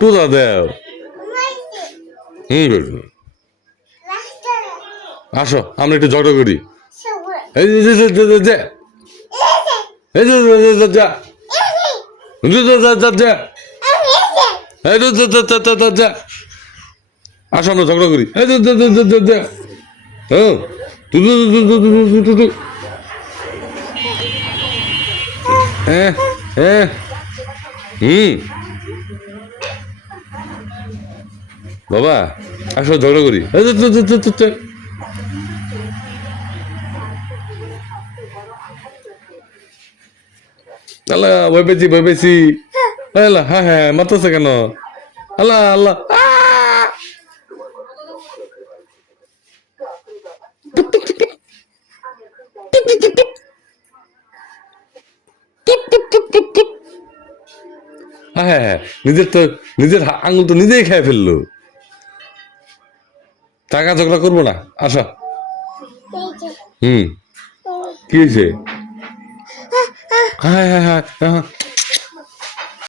টুদা দেও হুম বেটু আসো আমরা একটু ঝগড়া করি এই যে যে যে যে এই যে যে যে যে আসো আমরা ঝগড়া করি হ্যাঁ হ্যাঁ হুম বাবা আসো ঝগড়া করি। আল্লাহ ভয় পেয়েছি ভয় পেয়েছি হ্যাঁ হ্যাঁ কেন আল্লাহ আল্লাহ হ্যাঁ হ্যাঁ হ্যাঁ। নিজের তো, নিজের আঙুল তো নিজেই খেয়ে ফেলল। টাকা ঝগড়া করব না, আসা। হুম। কি হয়েছে? হ্যাঁ হ্যাঁ হ্যাঁ হ্যাঁ।